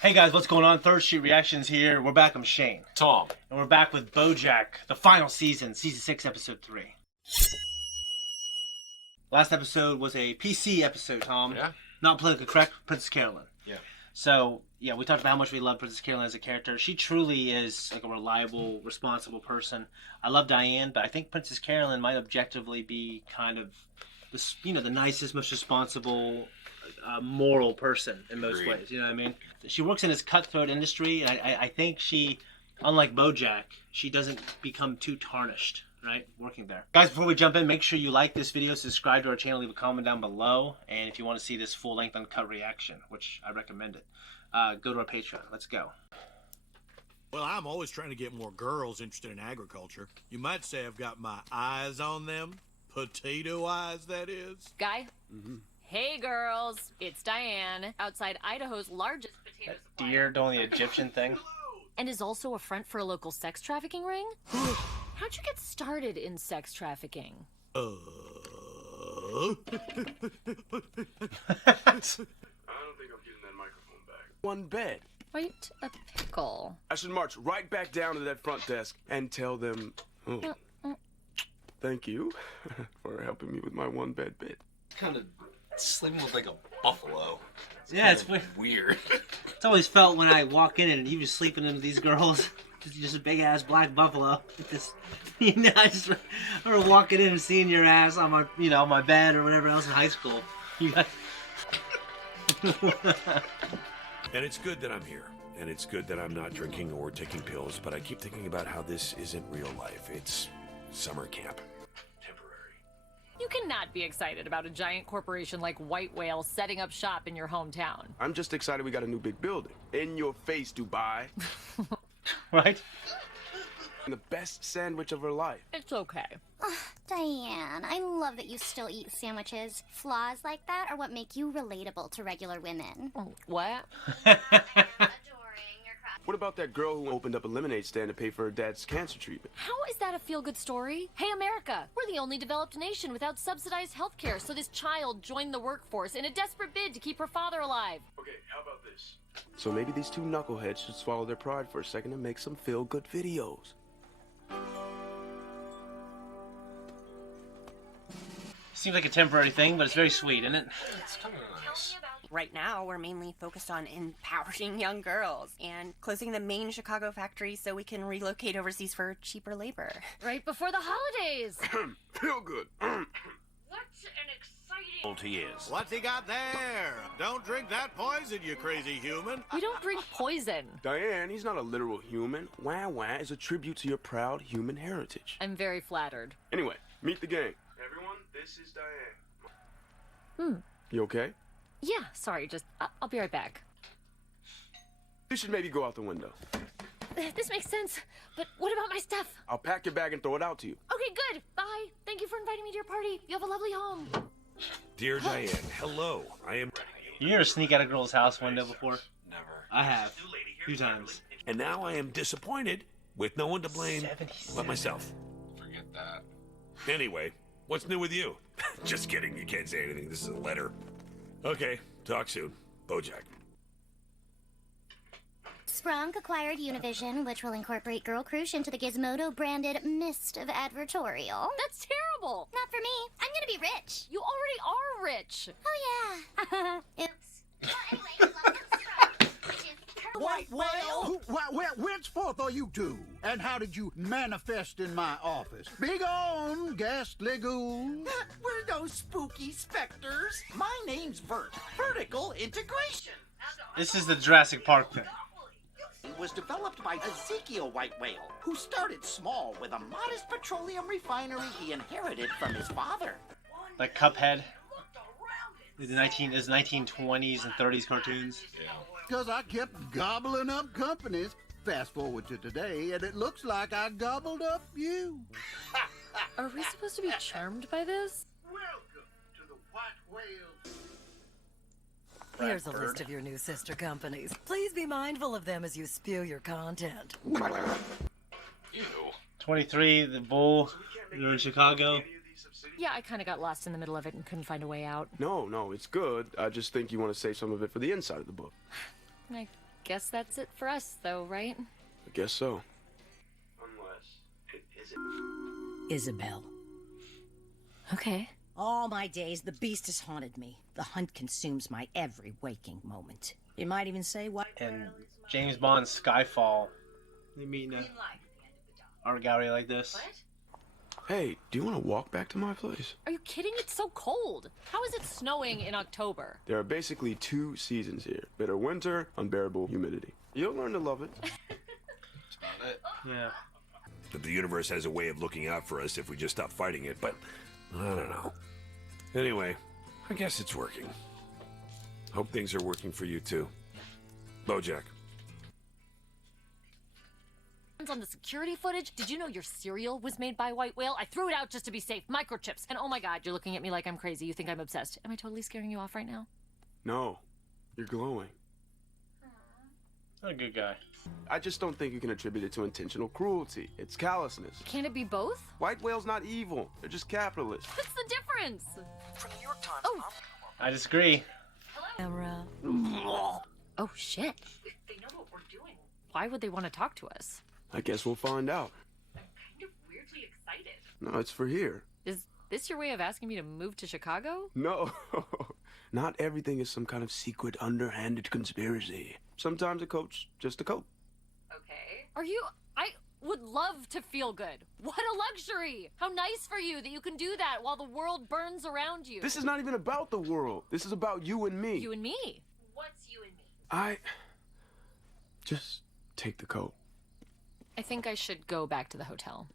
Hey guys, what's going on? Third Street Reactions here. We're back. I'm Shane. Tom. And we're back with BoJack, the final season, Season 6, Episode 3. Last episode was a PC episode, Tom. Yeah. Not politically correct, Princess Carolyn. Yeah. So, yeah, we talked about how much we love Princess Carolyn as a character. She truly is like a reliable, responsible person. I love Diane, but I think Princess Carolyn might objectively be kind of, the nicest, most responsible, moral person in most ways. You know what I mean? She works in this cutthroat industry, and I think she, unlike BoJack, she doesn't become too tarnished, right, working there. Guys, before we jump in, make sure you like this video, subscribe to our channel, leave a comment down below, and if you want to see this full-length uncut reaction, which I recommend it, go to our Patreon. Let's go. Well, I'm always trying to get more girls interested in agriculture. You might say I've got my eyes on them. Potato eyes, that is. Guy? Mm-hmm. Hey, girls. It's Diane, outside Idaho's largest potato supplier. Deer doing the Egyptian thing. And is also a front for a local sex trafficking ring? How'd you get started in sex trafficking? I don't think I'm getting that microphone back. One bed. Quite a pickle. I should march right back down to that front desk and tell them, thank you for helping me with my one bed bit. Kind of sleeping with like a buffalo. It's weird. It's always felt when I walk in and he was sleeping with these girls. Just a big ass black buffalo. Just, I remember walking in and seeing your ass on my, my bed or whatever else in high school. You got... And it's good that I'm here. And it's good that I'm not drinking or taking pills, but I keep thinking about how this isn't real life. It's summer camp. Temporary. You cannot be excited about a giant corporation like White Whale setting up shop in your hometown. I'm just excited we got a new big building. In your face, Dubai. Right? And the best sandwich of her life. It's okay. Diane, I love that you still eat sandwiches. Flaws like that are what make you relatable to regular women. What? What about that girl who opened up a lemonade stand to pay for her dad's cancer treatment? How is that a feel-good story? Hey, America, we're the only developed nation without subsidized health care, so this child joined the workforce in a desperate bid to keep her father alive. Okay, how about this? So maybe these two knuckleheads should swallow their pride for a second and make some feel-good videos. Seems like a temporary thing, but it's very sweet, isn't it? It's kind of nice. Right now, we're mainly focused on empowering young girls and closing the main Chicago factory so we can relocate overseas for cheaper labor. Right before the holidays. Feel good. What's an exciting... He is. What's he got there? Don't drink that poison, you crazy human. We don't drink poison. Diane, he's not a literal human. Wah wah is a tribute to your proud human heritage. I'm very flattered. Anyway, meet the gang. Everyone, this is Diane. You okay? Yeah, sorry, just... I'll be right back. You should maybe go out the window. This makes sense, but what about my stuff? I'll pack your bag and throw it out to you. Okay, good. Bye. Thank you for inviting me to your party. You have a lovely home. Dear Diane, hello. I am... You ever sneak out a girl's house window before? Never. I have. A few times. And now I am disappointed with no one to blame but myself. Forget that. Anyway, what's new with you? Just kidding. You can't say anything. This is a letter. Okay, talk soon. BoJack. Sprunk acquired Univision, which will incorporate Girl Crush into the Gizmodo-branded mist of advertorial. That's terrible. Not for me. I'm gonna be rich. You already are rich. Oh, yeah. Oops. White Whale? Whence forth are you two? And how did you manifest in my office? Be gone, ghastly ghoul. We're no spooky specters. My name's Vert. Vertical integration. This is the Jurassic Park thing. It was developed by Ezekiel White Whale, who started small with a modest petroleum refinery he inherited from his father. Like Cuphead. The 1920s and 30s cartoons. Yeah. Because I kept gobbling up companies. Fast forward to today, and it looks like I gobbled up you. Are we supposed to be charmed by this? Welcome to the White Whale. Here's a list of your new sister companies. Please be mindful of them as you spew your content. Ew. 23, the Bull. You're in Chicago. Yeah, I kind of got lost in the middle of it and couldn't find a way out. No, it's good. I just think you want to save some of it for the inside of the book. I Guess that's it for us, though, right? I guess so. Unless it isn't. Isabel. Okay. All my days, the beast has haunted me. The hunt consumes my every waking moment. You might even say what. And James Bond's Skyfall. They meet in a art gallery like this. Hey, do you want to walk back to my place? Are you kidding? It's so cold. How is it snowing in October? There are basically 2 seasons here. Bitter winter, unbearable humidity. You'll learn to love it. That's about it. Yeah. But the universe has a way of looking out for us if we just stop fighting it, but I don't know. Anyway, I guess it's working. Hope things are working for you too. BoJack. On the security footage, did you know your cereal was made by White Whale? I threw it out just to be safe. Microchips. And oh my god, you're looking at me like I'm crazy. You think I'm obsessed. Am I totally scaring you off right now? No, you're glowing. What a good guy. I just don't think you can attribute it to intentional cruelty. It's callousness. Can't it be both? White whale's not evil. They're just capitalists. What's the difference? From New York Times. Oh. I disagree. Camera. Oh shit. They know what we're doing. Why would they want to talk to us? I guess we'll find out. I'm kind of weirdly excited. No, it's for here. Is this your way of asking me to move to Chicago? No. Not everything is some kind of secret, underhanded conspiracy. Sometimes a coat's just a coat. Okay. Are you... I would love to feel good. What a luxury! How nice for you that you can do that while the world burns around you. This is not even about the world. This is about you and me. You and me? What's you and me? Just take the coat. I think I should go back to the hotel.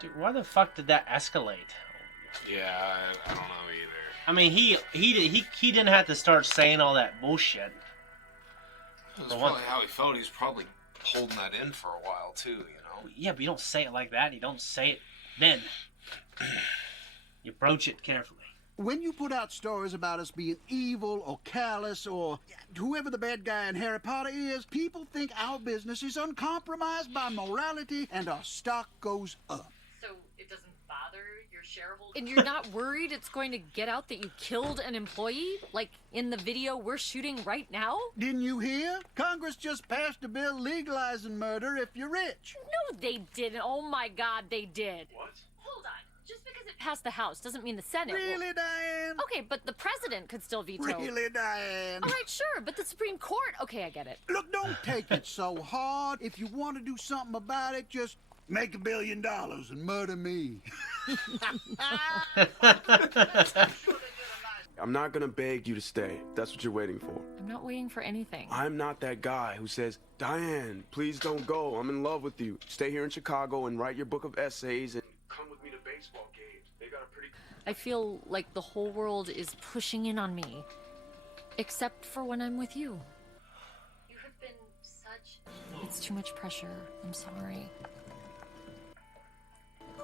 Dude, why the fuck did that escalate? Yeah, I don't know either. I mean, he didn't have to start saying all that bullshit. That's probably how he felt. He's probably holding that in for a while too, you know? Yeah, but you don't say it like that. You don't say it then. You broach it carefully. When you put out stories about us being evil or callous or whoever the bad guy in Harry Potter is, people think our business is uncompromised by morality and our stock goes up. So it doesn't bother your shareholders? And you're not worried it's going to get out that you killed an employee? Like in the video we're shooting right now? Didn't you hear? Congress just passed a bill legalizing murder if you're rich. No, they didn't. Oh my god, they did. What? Hold on. Just because it passed the House doesn't mean the Senate Really, Diane? Okay, but the president could still veto. Really, Diane? All right, sure, but the Supreme Court... Okay, I get it. Look, don't take it so hard. If you want to do something about it, just make $1 billion and murder me. I'm not gonna beg you to stay. That's what you're waiting for. I'm not waiting for anything. I'm not that guy who says, Diane, please don't go. I'm in love with you. Stay here in Chicago and write your book of essays and come with me to baseball games. They got a pretty... I feel like the whole world is pushing in on me. Except for when I'm with you. You have been such... It's too much pressure. I'm sorry.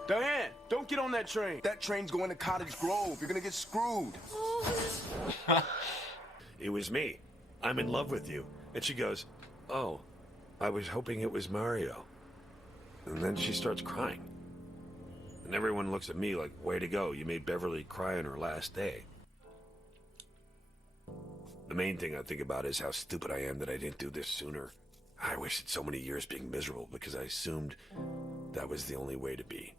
Diane, don't get on that train. That train's going to Cottage Grove. You're gonna get screwed. It was me. I'm in love with you. And she goes, oh, I was hoping it was Mario. And then she starts crying. And everyone looks at me like, way to go, you made Beverly cry on her last day. The main thing I think about is how stupid I am that I didn't do this sooner. I wasted so many years being miserable because I assumed that was the only way to be.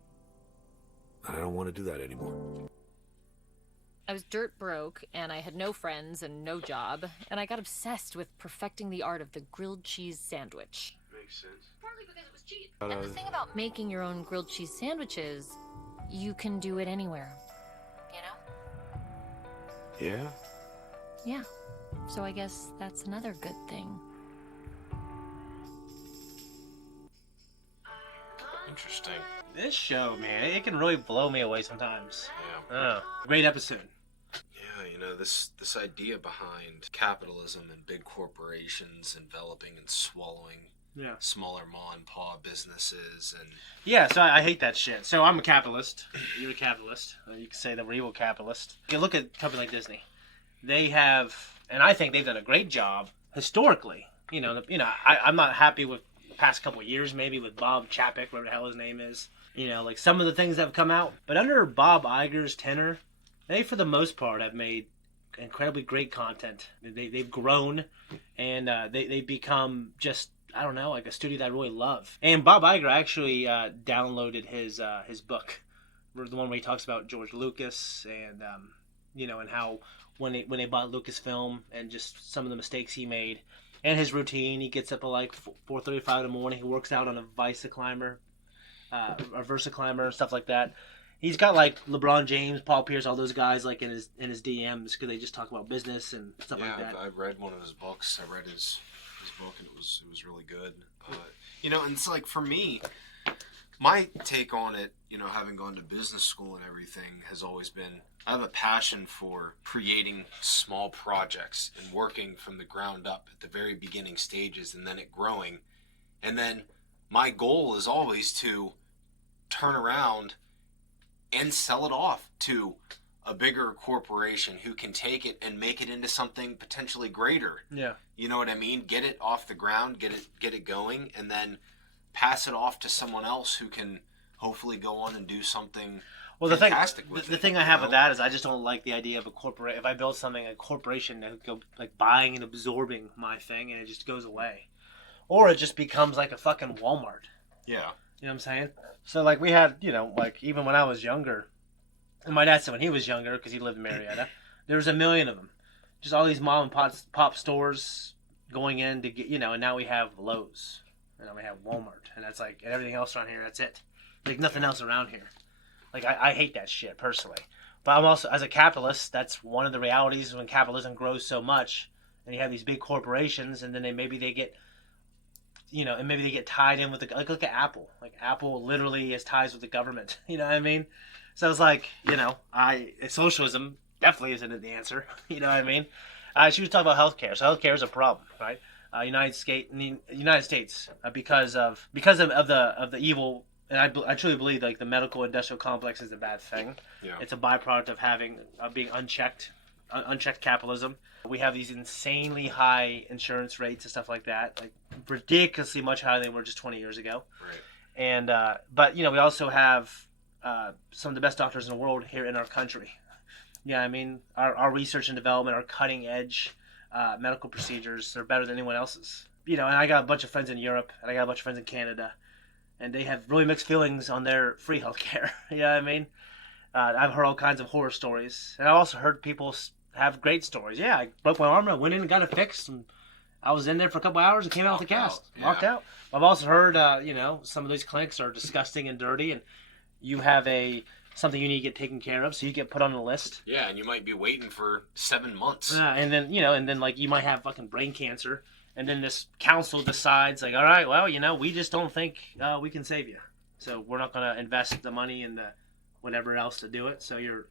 I don't want to do that anymore. I was dirt broke, and I had no friends and no job, and I got obsessed with perfecting the art of the grilled cheese sandwich. Makes sense. Partly because it was cheap. And the thing about making your own grilled cheese sandwiches, you can do it anywhere. You know? Yeah? Yeah. So I guess that's another good thing. Interesting. This show, man, it can really blow me away sometimes. Yeah. Great episode. Yeah, you know, this idea behind capitalism and big corporations enveloping and swallowing smaller ma and pa businesses and... Yeah, so I hate that shit. So I'm a capitalist. You're a capitalist. You can say that we're evil capitalists. You look at a company like Disney. They have, and I think they've done a great job historically. I'm not happy with the past couple of years, maybe with Bob Chapek, whatever the hell his name is. Like some of the things that have come out. But under Bob Iger's tenure, they, for the most part, have made incredibly great content. They've grown, and they've become just, I don't know, like a studio that I really love. And Bob Iger actually downloaded his book, the one where he talks about George Lucas and and how when they bought Lucasfilm and just some of the mistakes he made and his routine. He gets up at like 4:35 in the morning. He works out on a Versa-climber, and stuff like that. He's got like LeBron James, Paul Pierce, all those guys like in his DMs because they just talk about business and stuff like that. Yeah, I read one of his books. I read his book and it was really good. And it's like for me, my take on it, having gone to business school and everything, has always been I have a passion for creating small projects and working from the ground up at the very beginning stages and then it growing. And then my goal is always to turn around and sell it off to a bigger corporation who can take it and make it into something potentially greater. Yeah. You know what I mean? Get it off the ground, get it going, and then pass it off to someone else who can hopefully go on and do something fantastic with it. The thing I have with that is I just don't like the idea of a corporate. If I build something, a corporation that go like buying and absorbing my thing, and it just goes away, or it just becomes like a fucking Walmart. Yeah. You know what I'm saying? So like we had, like even when I was younger, and my dad said when he was younger, because he lived in Marietta, there was 1 million of them, just all these mom and pop stores going in to get, and now we have Lowe's, and now we have Walmart, and that's like, and everything else around here, that's it. Like nothing else around here. Like I hate that shit personally, but I'm also, as a capitalist, that's one of the realities when capitalism grows so much, and you have these big corporations, and then they get, and maybe they get tied in with like look at Apple. Like Apple literally has ties with the government. You know what I mean? So it's like, socialism definitely isn't the answer. You know what I mean? She was talking about healthcare. So healthcare is a problem, right? United States, because of the evil. And I truly believe like the medical industrial complex is a bad thing. Yeah. It's a byproduct of being unchecked capitalism. We have these insanely high insurance rates and stuff like that, like ridiculously much higher than they were just 20 years ago. Right. And but we also have some of the best doctors in the world here in our country. Yeah, I mean our research and development, our cutting edge medical procedures are better than anyone else's. And I got a bunch of friends in Europe, and I got a bunch of friends in Canada. And they have really mixed feelings on their free healthcare. You know what I mean? I've heard all kinds of horror stories. And I've also heard people have great stories. Yeah, I broke my arm, I went in and got it fixed. And I was in there for a couple hours and came out with the cast. Walked out. I've also heard, some of these clinics are disgusting and dirty. And you have something you need to get taken care of. So you get put on the list. Yeah, and you might be waiting for 7 months. And then, like, you might have fucking brain cancer. And then this council decides, like, all right, well, we just don't think we can save you. So we're not going to invest the money in the whatever else to do it. So you're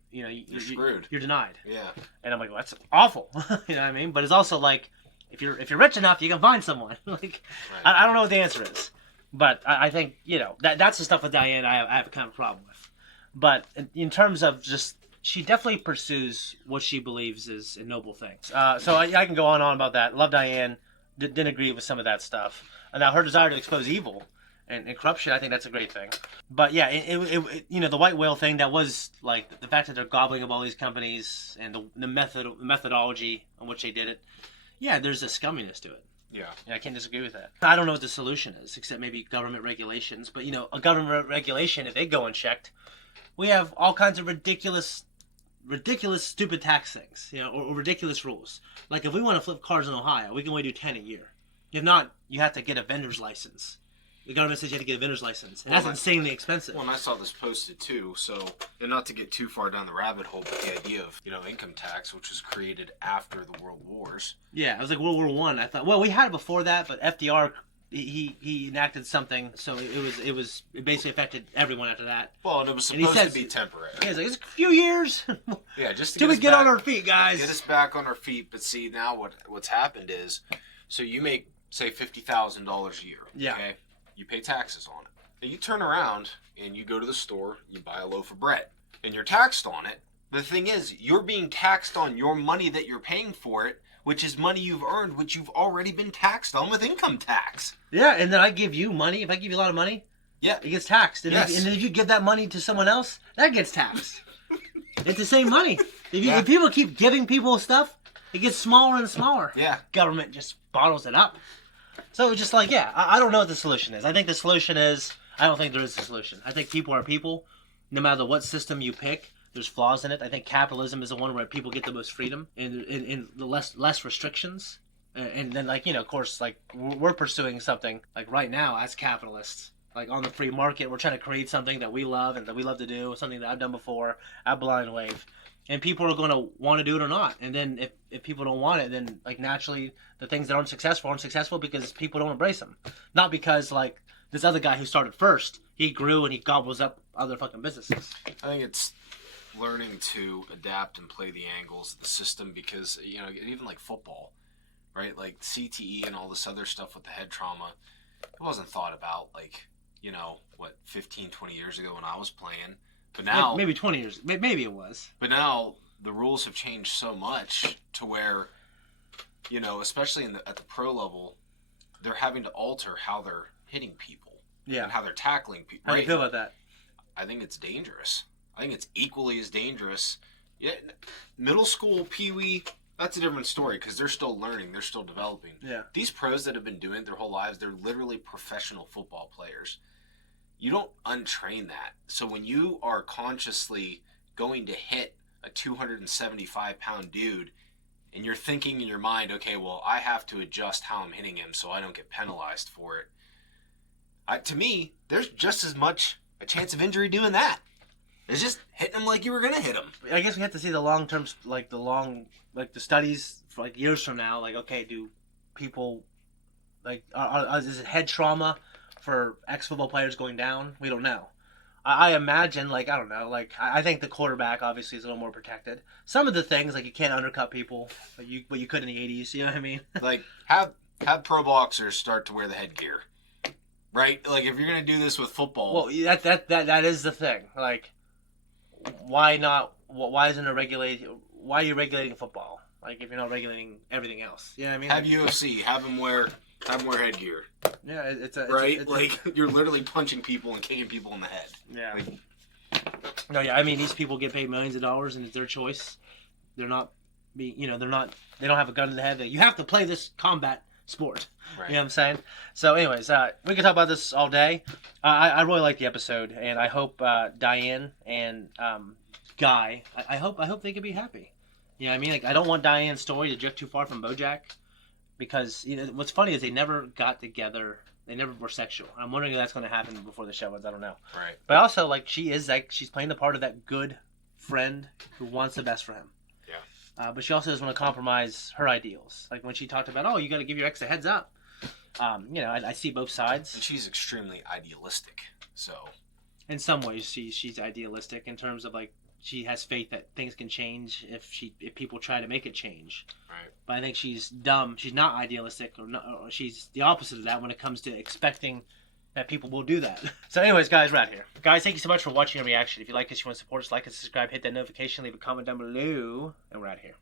screwed. You're denied. Yeah. And I'm like, well, that's awful. You know what I mean? But it's also like, if you're rich enough, you can find someone. Like, right. I don't know what the answer is. But I think, that's the stuff with Diane I have a kind of problem with. But in terms of just, she definitely pursues what she believes is noble things. So I can go on and on about that. Love Diane. Didn't agree with some of that stuff. And now her desire to expose evil and corruption, I think that's a great thing. But yeah, it the white whale thing, that was like the fact that they're gobbling up all these companies and the methodology on which they did it. Yeah, there's a scumminess to it. Yeah. I can't disagree with that. I don't know what the solution is, except maybe government regulations. But a government regulation, if they go unchecked, we have all kinds of ridiculous stupid tax things, or ridiculous rules. Like if we want to flip cars in Ohio, we can only do 10 a year. If not, you have to get a vendor's license. The government says you have to get a vendor's license, and that's insanely expensive. Well, and I saw this posted too. So, and not to get too far down the rabbit hole, but the idea of income tax, which was created after the World Wars. Yeah, it was like World War I. I thought, well, we had it before that, but FDR. He enacted something, so it basically affected everyone after that. Well, and it was supposed to be temporary. Yeah, it's like, it's a few years. Yeah, just to till we get on our feet, guys. Get us back on our feet. But see, now what's happened is, so you make say $50,000 a year. Yeah. Okay. You pay taxes on it, and you turn around and you go to the store, you buy a loaf of bread, and you're taxed on it. The thing is, you're being taxed on your money that you're paying for it, which is money you've earned, which you've already been taxed on with income tax. Yeah, and then I give you money. If I give you a lot of money, yeah, it gets taxed. And, yes. and then if you give that money to someone else, that gets taxed. It's the same money. If people keep giving people stuff, it gets smaller and smaller. Yeah. Government just bottles it up. So it's just like, I don't know what the solution is. I think the solution is, I don't think there is a solution. I think people are people. No matter what system you pick, there's flaws in it. I think capitalism is the one where people get the most freedom and the less restrictions. And then, like, of course, like, we're pursuing something, like, right now as capitalists. Like, on the free market, we're trying to create something that we love and that we love to do, something that I've done before at Blind Wave. And people are going to want to do it or not. And then if people don't want it, then, like, naturally, the things that aren't successful because people don't embrace them. Not because, like, this other guy who started first, he grew and he gobbles up other fucking businesses. I think it's learning to adapt and play the angles of the system because, even like football, right? Like CTE and all this other stuff with the head trauma, it wasn't thought about, like, 15, 20 years ago when I was playing. But now... Maybe 20 years. Maybe it was. But now the rules have changed so much to where, especially at the pro level, they're having to alter how they're hitting people. Yeah. And how they're tackling people. How do you feel about that? I think it's dangerous. I think it's equally as dangerous. Yeah, middle school, pee-wee, that's a different story because they're still learning. They're still developing. Yeah. These pros that have been doing it their whole lives, they're literally professional football players. You don't untrain that. So when you are consciously going to hit a 275-pound dude and you're thinking in your mind, okay, well, I have to adjust how I'm hitting him so I don't get penalized for it. To me, there's just as much a chance of injury doing that. It's just hitting him like you were going to hit him. I guess we have to see the long-term, the studies for, like, years from now. Like, okay, do people, like, is it head trauma for ex-football players going down? We don't know. I imagine, like, I don't know, like, I think the quarterback obviously is a little more protected. Some of the things, like, you can't undercut people, but you could in the 80s, you know what I mean? Like, have pro boxers start to wear the headgear. Right? Like, if you're going to do this with football... Well, that is the thing. Like, why not... Why isn't it regulated... Why are you regulating football? Like, if you're not regulating everything else. You know what I mean? Have UFC. Have them wear headgear. Yeah, it's you're literally punching people and kicking people in the head. Yeah. No, yeah, I mean, these people get paid millions of dollars and it's their choice. They're not... they don't have a gun to the head. You have to play this combat sport. Right. You know what I'm saying? So anyways, we can talk about this all day. I really like the episode, and I hope Diane and Guy, I hope they can be happy. You know what I mean? Like, I don't want Diane's story to drift too far from BoJack, because what's funny is they never got together. They never were sexual. I'm wondering if that's going to happen before the show ends. I don't know. Right. But also, like, she's playing the part of that good friend who wants the best for him. But she also doesn't want to compromise her ideals. Like when she talked about, you got to give your ex a heads up. I see both sides. And she's extremely idealistic. So, in some ways, she's idealistic in terms of, like, she has faith that things can change if people try to make it change. Right. But I think she's dumb. She's not idealistic, or she's the opposite of that when it comes to expecting that people will do that. So anyways, guys, we're out here. Guys, thank you so much for watching our reaction. If you like us, you want to support us, like and subscribe, hit that notification, leave a comment down below, and we're out here.